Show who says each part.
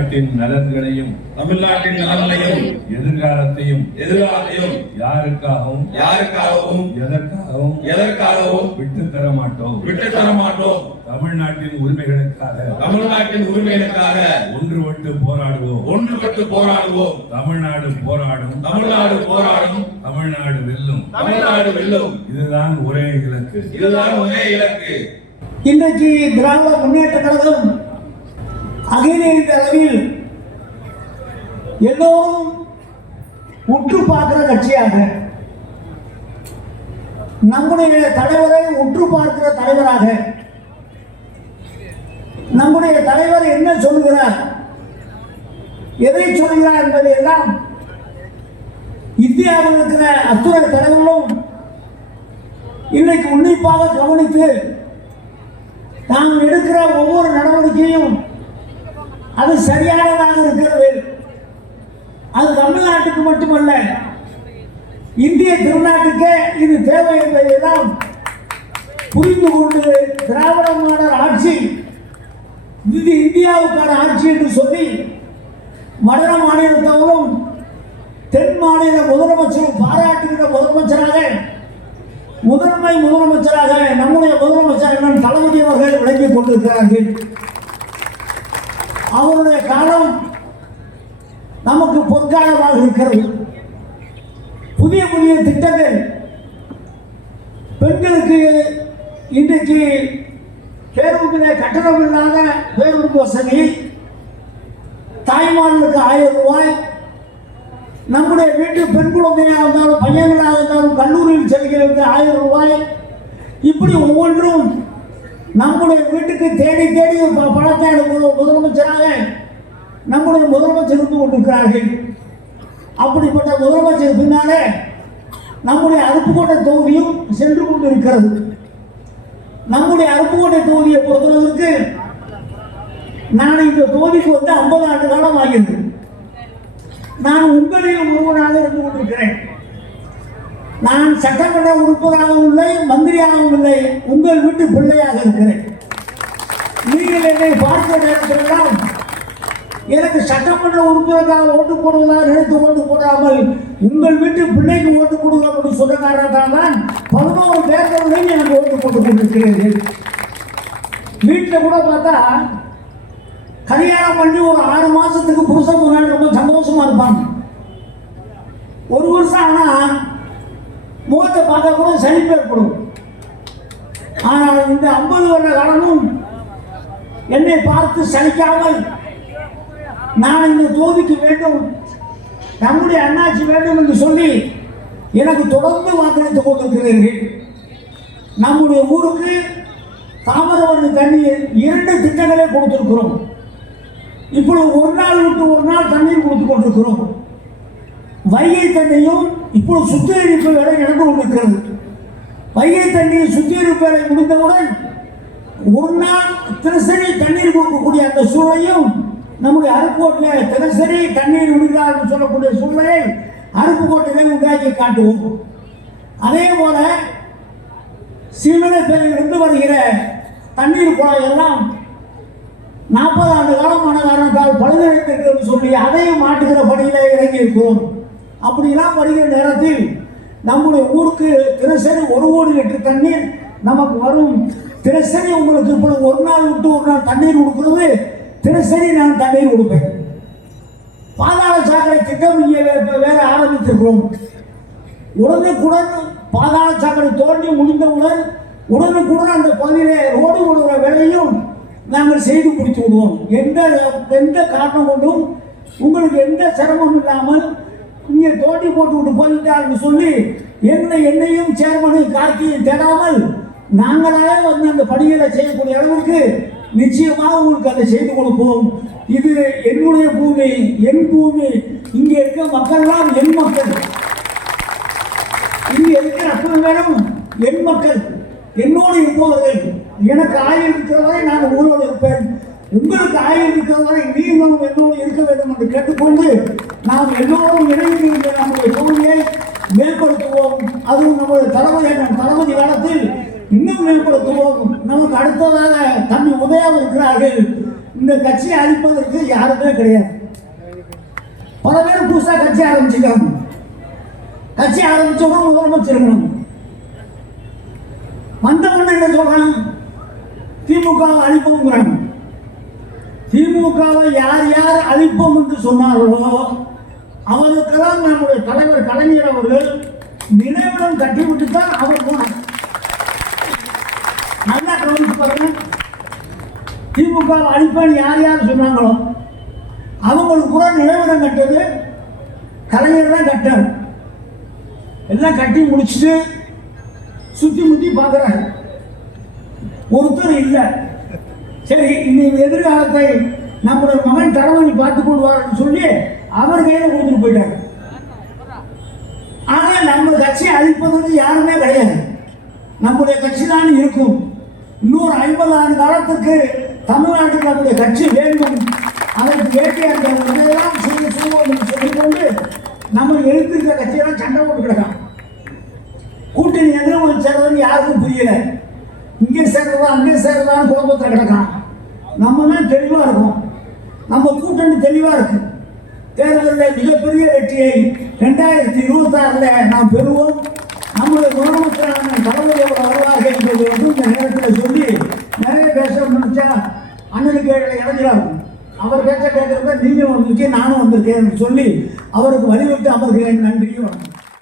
Speaker 1: தமிழ்நாட்டின் நலன்களையும்
Speaker 2: தமிழ்நாட்டின் நலன்களையும்
Speaker 1: எதிர்காலத்தையும்
Speaker 2: எதிர்காலத்தையும்
Speaker 1: யாருக்காகவும்
Speaker 2: யாருக்காகவும்
Speaker 1: எதற்காகவும்
Speaker 2: எதற்காகவும்
Speaker 1: விட்டு தர மாட்டோம்
Speaker 2: விட்டுத் தர மாட்டோம்
Speaker 1: தமிழ்நாட்டின் உரிமைகளுக்காக
Speaker 2: தமிழ்நாட்டின் உரிமைகளுக்காக
Speaker 1: ஒன்றுபட்டு போராடுவோம்.
Speaker 2: ஒன்றுபட்டு போராடுவோம்.
Speaker 1: தமிழ்நாடு போராடும்.
Speaker 2: தமிழ்நாடு போராடும்.
Speaker 1: தமிழ்நாடு வெல்லும்.
Speaker 2: தமிழ்நாடு வெல்லும்.
Speaker 1: இதுதான் ஒரே இலக்கு.
Speaker 2: இதுதான் ஒரே இலக்கு.
Speaker 3: இன்றைக்கு திராவிட முன்னேற்ற கழகம் அகிலேந்த அளவில் எல்லோரும் உற்று பார்க்கிற கட்சியாக நம்முடைய தலைவரை உற்று பார்க்கிற தலைவராக நம்முடைய தலைவர் என்ன சொல்கிறார் எதை சொல்கிறார் என்பதை எல்லாம் இந்தியாவில் இருக்கிற அத்துறை தலைவர்களும் இன்னைக்கு உன்னிப்பாக கவனித்து நாம் எடுக்கிற ஒவ்வொரு நடவடிக்கையும் அது சரியானதாக இருக்கிறது. அது தமிழ்நாட்டுக்கு மட்டுமல்ல இந்திய திருநாட்டுக்கே இது தேவை என்பதையெல்லாம் புரிந்து கொண்டு திராவிட மாடல் ஆட்சி இது இந்தியாவுக்கான ஆட்சி என்று சொல்லி வட மாநிலத்தவரும் தென் மாநில முதலமைச்சரும் பாராட்டுகிற முதலமைச்சராக முதன்மை முதலமைச்சராக நம்முடைய முதலமைச்சர் தளபதி அவர்கள் விளங்கிக் கொண்டிருக்கிறார்கள். அவருடைய காலம் நமக்கு பொற்காலமாக இருக்கிறது. புதிய புதிய திட்டங்கள். பெண்களுக்கு இன்றைக்கு பேருந்திலே கட்டணம் இல்லாத பேருந்து வசதி தாய்மார்களுக்கு ஆயிரம் ரூபாய். நம்முடைய வீட்டு பெண் குழந்தையாக இருந்தாலும் பையன்களாக இருந்தாலும் கல்லூரியில் செல்கிறது ஆயிரம் ரூபாய். இப்படி ஒவ்வொன்றும் நம்முடைய வீட்டுக்கு தேடி தேடி ப- பணத்தை முதலமைச்சராக நம்முடைய முதலமைச்சர் இருந்து கொண்டிருக்கிறார்கள். அப்படிப்பட்ட முதலமைச்சர் பின்னாலே நம்முடைய அருப்புக்கோட்டை தொகுதியும் சென்று கொண்டிருக்கிறது. நம்முடைய அருப்புக்கோட்டை தொகுதியை பொறுத்தளவுக்கு நான் இந்த தொகுதிக்கு வந்து ஐம்பது ஆண்டு காலம் ஆகிறது நான் உங்களில் ஒருவனாக இருந்து கொண்டிருக்கிறேன். நான் சட்டமன்ற உறுப்பினராகவும் இல்லை மந்திரியாகவும் இல்லை உங்கள் வீட்டு பிள்ளையாக இருக்கிறேன். நீங்கள் என்னை பார்க்க நேரத்தில் எனக்கு சட்டமன்ற உறுப்பினராக ஓட்டு போடுவதாக நினைத்து ஓட்டு போடாமல் உங்கள் வீட்டு பிள்ளைக்கு ஓட்டு கொடுங்க அப்படின்னு சொன்ன காரணத்தால் தான் பதினோரு தேர்தலையும் எனக்கு ஓட்டு போட்டு கொண்டிருக்கிறீர்கள். வீட்டில் கூட பார்த்தா கல்யாணம் பண்ணி ஒரு ஆறு மாதத்துக்கு புருஷன் முன்னாடி ரொம்ப சந்தோஷமாக இருப்பாங்க. ஒரு வருஷம் ஆனால் முகத்தை பார்த்தா கூட சலிப்பு ஏற்படும் ஆனால் இந்த ஐம்பது வருட காலமும் என்னை பார்த்து சலிக்காமல் நான் இந்த தொகுதிக்கு வேண்டும் நம்முடைய அண்ணாச்சி வேண்டும் என்று சொல்லி எனக்கு தொடர்ந்து வாக்களித்துக் கொண்டிருக்கிறீர்கள். நம்முடைய ஊருக்கு தாமிரபரணி தண்ணீர் இரண்டு திட்டங்களை கொடுத்திருக்கிறோம். இப்பொழுது ஒரு நாள் விட்டு ஒரு நாள் தண்ணீர் கொடுத்து கொண்டிருக்கிறோம். வைகை தண்ணியும் இப்போது சுத்திகரிப்பு வேலை நடந்து கொண்டிருக்கிறது. வைகை தண்ணியை சுத்திகரிப்பு வேலை முடிந்தவுடன் ஒரு நாள் தினசரி தண்ணீர் கொடுக்கக்கூடிய அந்த சூழலையும் நம்முடைய அருப்புக்கோட்டையில் தினசரி தண்ணீர் விடுகிறார்கள் என்று சொல்லக்கூடிய சூழ்நிலையை அருப்புக்கோட்டையிலே உண்டாக்கி காட்டுவோம். அதே போல சீமனப்பேரிலிருந்து வருகிற தண்ணீர் குழாய் எல்லாம் நாற்பது ஆண்டு காலமான காரணத்தால் பழுதடைத்திருக்கிறது சொல்லி அதையும் மாட்டுகிற பணியிலே இறங்கியிருக்கிறோம். அப்படிலாம் வருகிற நேரத்தில் நம்முடைய ஊருக்கு தினசரி ஒரு கோடி லிட்டர் தண்ணீர் நமக்கு வரும். தினசரி உங்களுக்கு இப்பொழுது ஒரு நாள் விட்டு ஒரு நாள் தண்ணீர் கொடுக்கிறது. தினசரி நான் தண்ணீர் கொடுப்பேன். பாதாள சாக்கடை திட்டம் இங்கே வேற ஆரம்பித்திருக்கிறோம். உடனுக்குடன் பாதாள சாக்கடை தோண்டி முடிந்தவுடன் உடனுக்குடன் அந்த பகுதியிலே ரோடு விடுகிற வேலையும் நாங்கள் செய்து முடித்து விடுவோம். எந்த எந்த காரணம் கொண்டும் உங்களுக்கு எந்த சிரமம் இல்லாமல் இங்கே தோண்டி போட்டு விட்டு போயிட்டார்னு சொல்லி என்னை என்னையும் சேர்மனையும் கார்த்தியும் தேடாமல் நாங்களாக வந்து அந்த பணிகளை செய்யக்கூடிய அளவுக்கு நிச்சயமாக உங்களுக்கு அதை செய்து கொடுப்போம். இது என்னுடைய பூமி என் பூமி. இங்கே இருக்க மக்கள்லாம் என் மக்கள். இங்கே இருக்கிற அத்தனை பேரும் என் மக்கள். என்னோடு இருப்பவர்கள். எனக்கு ஆயுள் இருக்கிறவரை நான் உங்களோடு இருப்பேன். உங்களுக்கு ஆயுள் இருக்கிறவரை நீங்களும் என்னோடு இருக்க வேண்டும் என்று கேட்டுக்கொண்டு நாம் எல்லோரும் இணைந்து இந்த நம்முடைய தொகுதியை மேம்படுத்துவோம். அதுவும் நம்முடைய தளபதி நம் தளபதி காலத்தில் இன்னும் மேம்படுத்துவோம். நமக்கு அடுத்ததாக தம்பி உதயம் இருக்கிறார்கள். இந்த கட்சியை அழிப்பதற்கு யாருமே கிடையாது. பல பேர் புதுசாக கட்சி ஆரம்பிச்சுக்காங்க கட்சி ஆரம்பிச்சவங்க முதலமைச்சர் இருக்கணும் என்ன சொல்றான் திமுகவை அழிப்போங்கிறாங்க திமுகவை யார் யார் அழிப்போம் என்று சொன்னார்களோ அவருக்கெல்லாம் நம்முடைய தலைவர் கலைஞர் அவர்கள் நினைவிடம் கட்டிவிட்டு தான் அவர் போனார். நல்லா கவனித்து பாருங்க. திமுக அழிப்பேன் யார் யார் சொன்னாங்களோ அவங்களுக்கு கூட நினைவிடம் கட்டது கலைஞர் தான் கட்டார் எல்லாம் கட்டி முடிச்சுட்டு சுற்றி முற்றி பார்க்குறாங்க ஒருத்தர் இல்லை. சரி இனி எதிர்காலத்தை நம்முடைய மகன் தலைவனி பார்த்து கொள்வார்னு சொல்லி அவர் கையில கொடுத்துட்டு போயிட்டாங்க ஆனா நம்ம கட்சி வந்து யாருமே கிடையாது. நம்முடைய கட்சி தான் இருக்கும். இன்னொரு ஐம்பது ஆண்டு காலத்துக்கு தமிழ்நாட்டுக்கு நம்முடைய கட்சி வேண்டும். அதற்கு வேண்டிய சொல்லி சொல்லுவோம் சொல்லிக்கொண்டு நம்ம எழுத்திருக்க கட்சியெல்லாம் சண்டை போட்டு கிடக்கான் கூட்டணி எதிர ஒரு சேர்றதுன்னு யாருக்கும் புரியல. இங்கே சேர்றதா அங்கே சேர்றதான்னு குழப்பத்தில் கிடக்கான் நம்ம தான் தெளிவாக இருக்கும். நம்ம கூட்டணி தெளிவாக இருக்குது தேர்தலில் மிகப்பெரிய வெற்றியை ரெண்டாயிரத்தி இருபத்தாறில் நாம் பெறுவோம். நம்முடைய முதலமைச்சரான தளபதி வருவார்கள் என்பது வந்து இந்த நேரத்தில் சொல்லி நிறைய பேச நினைச்சா அண்ணனுக்கு இடைஞ்சிடாகும் அவர் பேச்ச கேட்கறத நீங்களும் வந்துருக்கேன் நானும் வந்திருக்கேன் சொல்லி அவருக்கு வழிவிட்டு அமர்கிறேன் நன்றியும். வணக்கம்